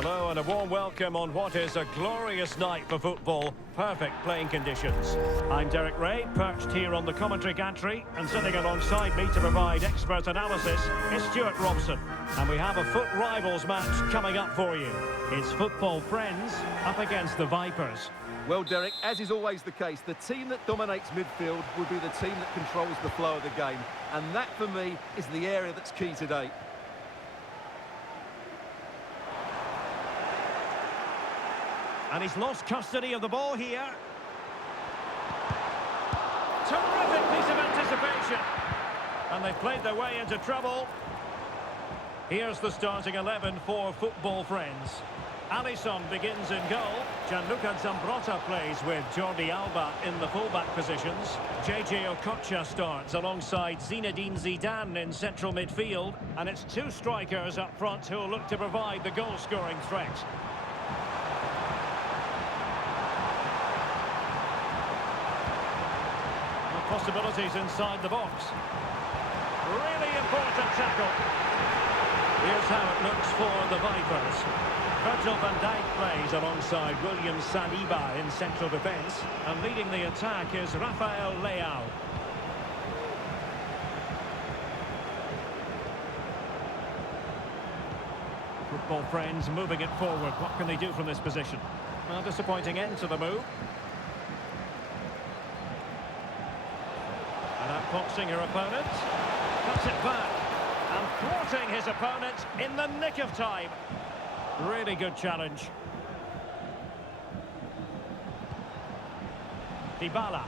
Hello and a warm welcome on what is a glorious night for football. Perfect playing conditions. I'm Derek Ray, perched here on the commentary gantry, and sitting alongside me to provide expert analysis is Stuart Robson. And we have a FUT Rivals match coming up for you. It's Football Friends up against the Vipers. Well, Derek, as is always the case, the team that dominates midfield will be the team that controls the flow of the game. And that, for me, is the area that's key today. And he's lost custody of the ball here. Terrific piece of anticipation. And they've played their way into trouble. Here's the starting 11 for Football Friends. Alisson begins in goal. Gianluca Zambrotta plays with Jordi Alba in the fullback positions. JJ Okocha starts alongside Zinedine Zidane in central midfield. And it's two strikers up front who will look to provide the goal-scoring threat. Possibilities inside the box. Really important tackle. Here's how it looks for the Vipers. Virgil van Dijk plays alongside William Saliba in central defence. And leading the attack is Rafael Leao. Football Friends moving it forward. What can they do from this position? Well, disappointing end to the move. Outboxing her opponent, cuts it back, and thwarting his opponent in the nick of time. Really good challenge. Dybala.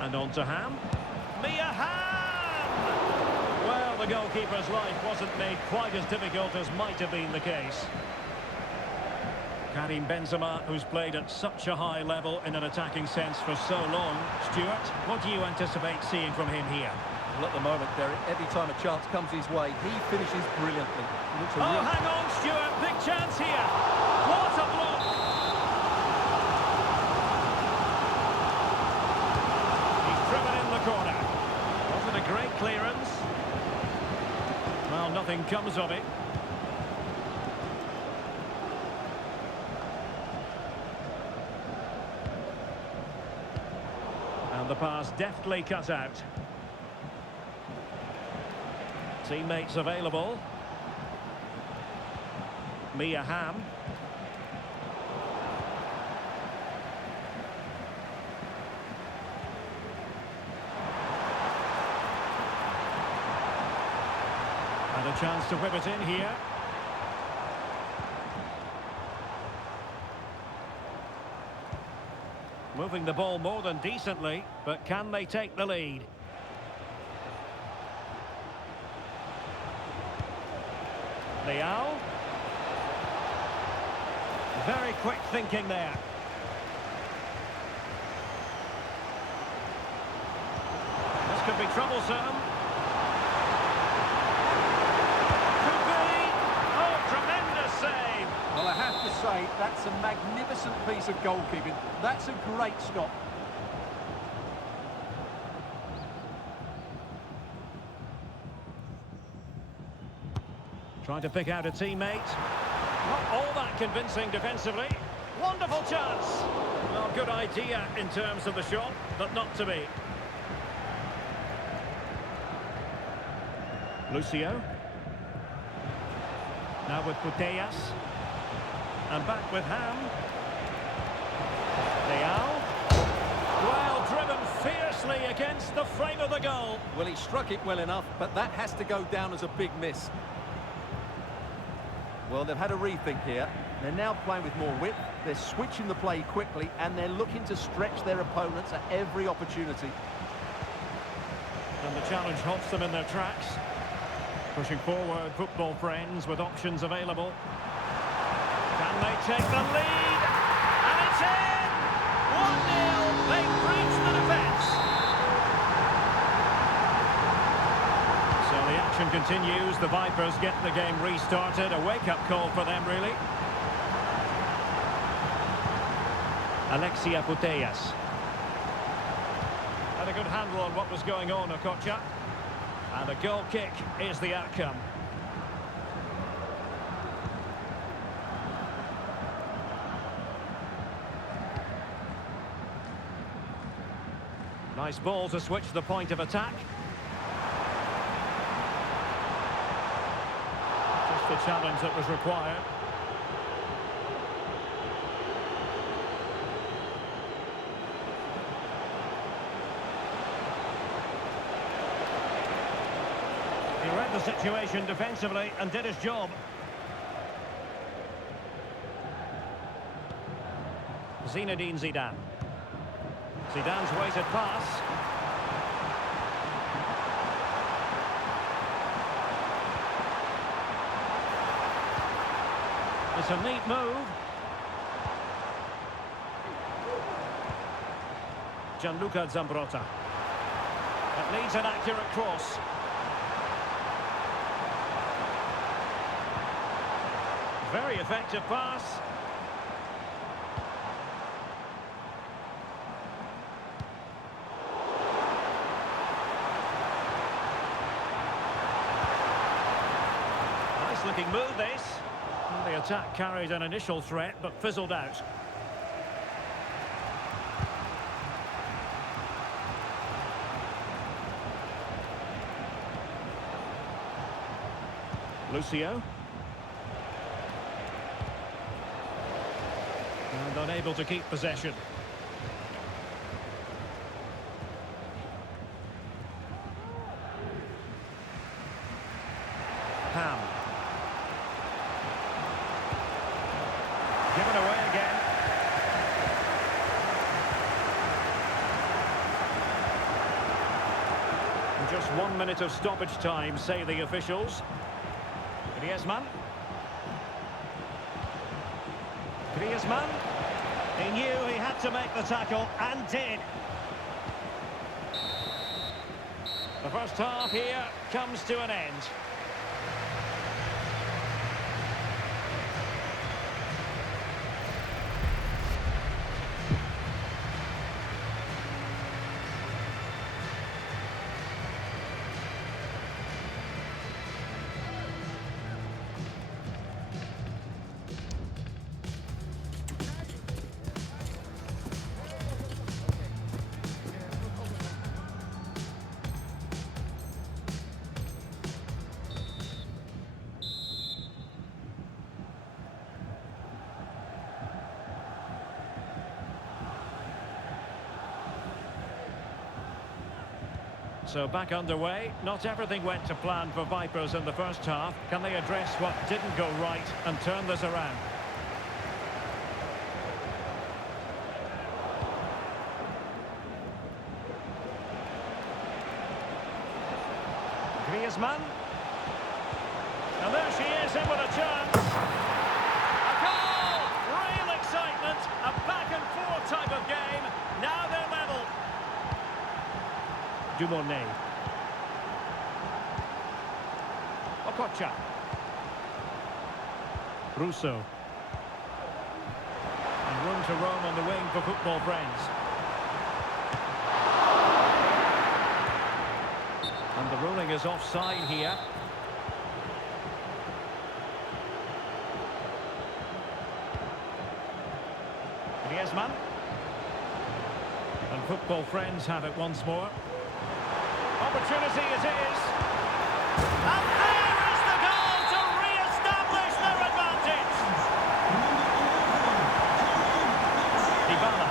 And on to Ham. Mia Hamm! Well, the goalkeeper's life wasn't made quite as difficult as might have been the case. Karim Benzema, who's played at such a high level in an attacking sense for so long. Stuart, what do you anticipate seeing from him here? Well, at the moment, Derek, every time a chance comes his way, he finishes brilliantly. Hang on, Stuart, big chance here. What a block! He's driven in the corner. Wasn't a great clearance. Well, nothing comes of it. And the pass deftly cut out. Teammates available. Mia Hamm. And a chance to whip it in here. Moving the ball more than decently, but can they take the lead? Leao. Very quick thinking there. This could be troublesome. Could be. Oh, tremendous save. Well, I have to say, that's a magnificent piece of goalkeeping. That's a great stop. Trying to pick out a teammate. Not all that convincing defensively. Wonderful chance. Well, good idea in terms of the shot, but not to be. Lucio. Now with Putellas. And back with Ham. Leao. Well, driven fiercely against the frame of the goal. Well, he struck it well enough, but that has to go down as a big miss. Well, they've had a rethink here. They're now playing with more width. They're switching the play quickly, and they're looking to stretch their opponents at every opportunity. And the challenge halts them in their tracks. Pushing forward, Football Friends with options available. Can they take the lead? And it's in! 1-0. They've breached the defence. So the action continues. The Vipers get the game restarted. A wake-up call for them, really. Alexia Putellas. Had a good handle on what was going on, Okocha. And a goal kick is the outcome. Nice ball to switch the point of attack. Just the challenge that was required. He read the situation defensively and did his job. Zinedine Zidane. Zidane's weighted pass. It's a neat move. Gianluca Zambrotta. It needs an accurate cross. Very effective pass. Nice looking move this. Well, the attack carried an initial threat but fizzled out. Lucio. And unable to keep possession. Ham. Given away again. And just 1 minute of stoppage time, say the officials. Griezmann. Griezmann. He knew he had to make the tackle, and did. The first half here comes to an end. So back underway. Not everything went to plan for Vipers in the first half. Can they address what didn't go right and turn this around? Griezmann. And there she is, in with a chance. A goal! Real excitement. A back-and-forth type of game. Now they're level. Dumornay. Okocha. Russo. And room to roam on the wing for football friends. And the ruling is offside here. Griezmann. And football friends have it once more. Opportunity it is. And there is the goal to re-establish their advantage. Dybala.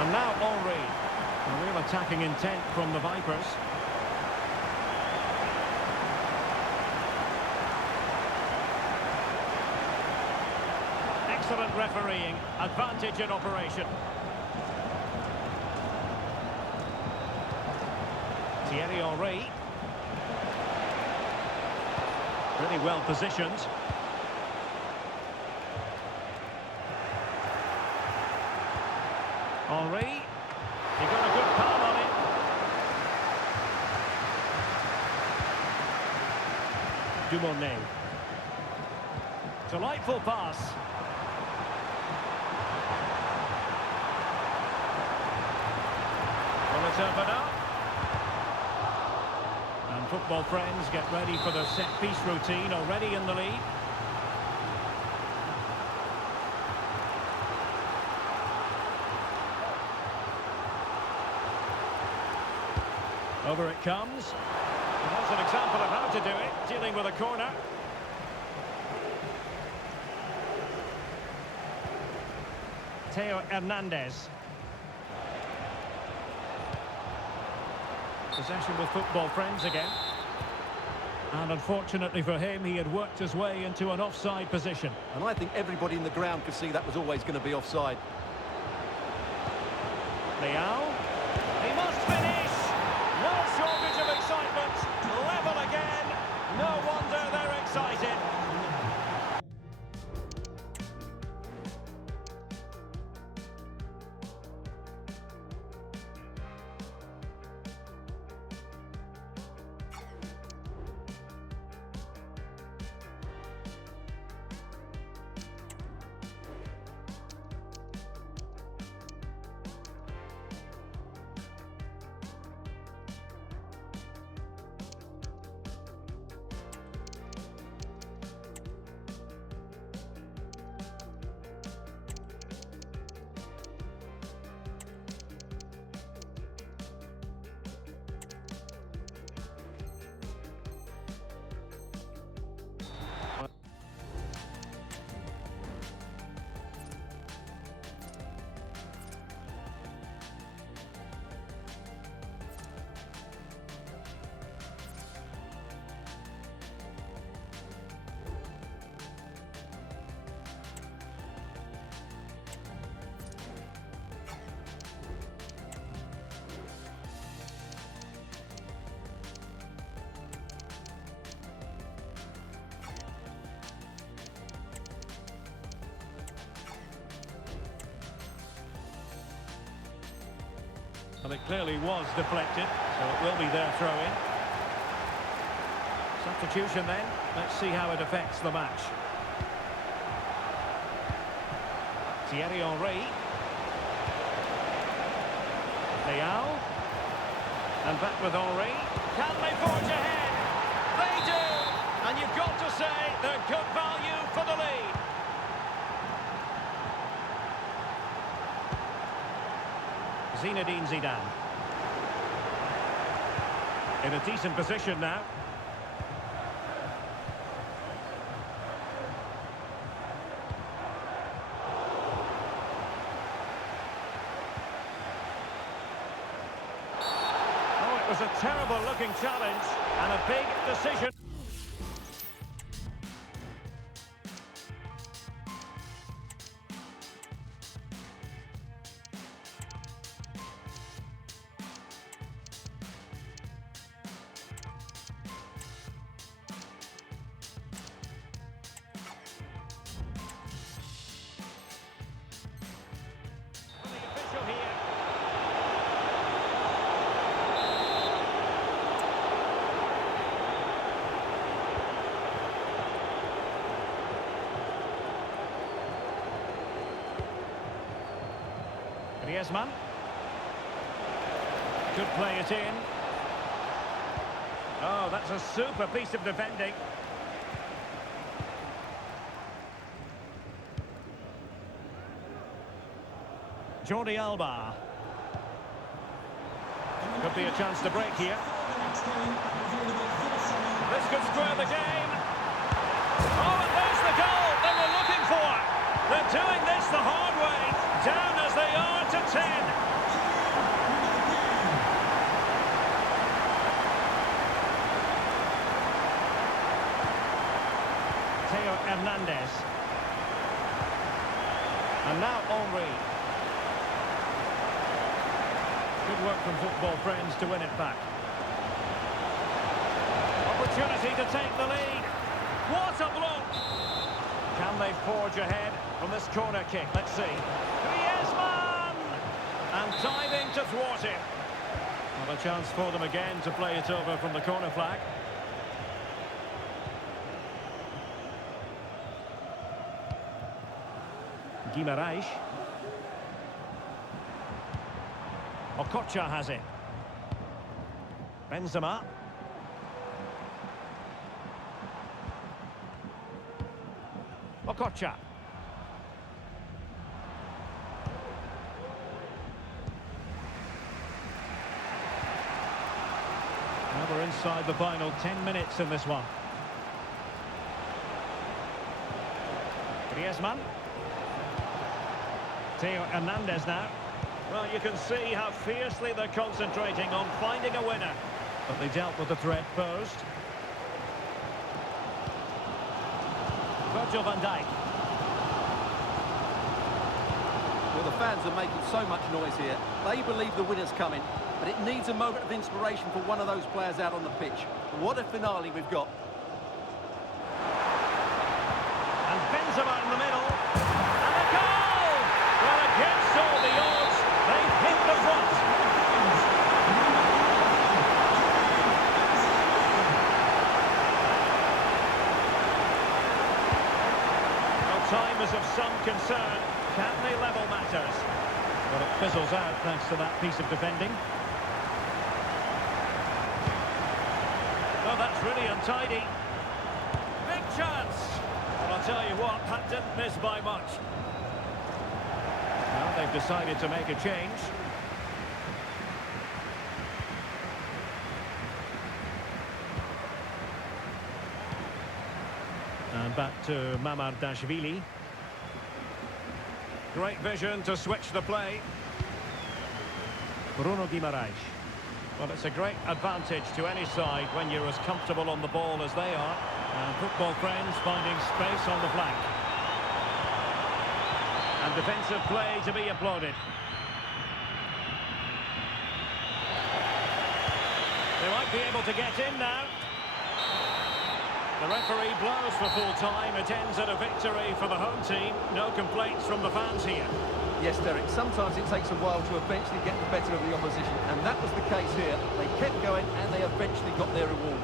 And now Henry. A real attacking intent from the Vipers. Excellent refereeing. Advantage in operation. Thierry Henry. Really well positioned. Henry. He got a good palm on it. Dumornay. Delightful pass. Well, it's open up. And football friends get ready for their set-piece routine, already in the lead. Over it comes. And that's an example of how to do it, dealing with a corner. Theo Hernandez. Possession with football friends again. And unfortunately for him, he had worked his way into an offside position. And I think everybody in the ground could see that was always going to be offside. Leao. He must finish! No shortage of excitement. Level again. No wonder they're excited. Well, it clearly was deflected, so it will be their throw-in. Substitution then. Let's see how it affects the match. Thierry Henry. Leao. And back with Henry. Can they forge ahead? They do! And you've got to say they're good value for the lead. Zinedine Zidane. In a decent position now. Oh, it was a terrible looking challenge and a big decision. Griezmann. Could play it in. Oh, that's a super piece of defending. Jordi Alba. Could be a chance to break here. This could square the game. Oh, and there's the goal they were looking for. They're doing this the hard way. Down as they are to 10. Theo Hernandez. And now Henry. Good work from football friends to win it back. Opportunity to take the lead. What a block! Can they forge ahead from this corner kick? Let's see. Griezmann! And diving to thwart him. Well, a chance for them again to play it over from the corner flag. Guimaraes. Okocha has it. Benzema. Okocha. Well, we're inside the final 10 minutes in this one. Griezmann. Theo Hernandez now. Well, you can see how fiercely they're concentrating on finding a winner. But they dealt with the threat posed. Virgil van Dijk. Well, the fans are making so much noise here. They believe the winner's coming, but it needs a moment of inspiration for one of those players out on the pitch. What a finale we've got. And Benzema in the middle. And a goal! Well, against all the odds, they've hit the front. Well, time is of some concern. Can they level matters? Well, it fizzles out thanks to that piece of defending. Well, that's really untidy. Big chance! Well, I'll tell you what, that didn't miss by much. Well, they've decided to make a change. And back to Mamardashvili. Great vision to switch the play. Bruno Guimaraes. Well, it's a great advantage to any side when you're as comfortable on the ball as they are. And football friends finding space on the flank. And defensive play to be applauded. They might be able to get in now. The referee blows for full time. It ends at a victory for the home team. No complaints from the fans here. Yes, Derek, sometimes it takes a while to eventually get the better of the opposition, and that was the case here. They kept going and they eventually got their reward.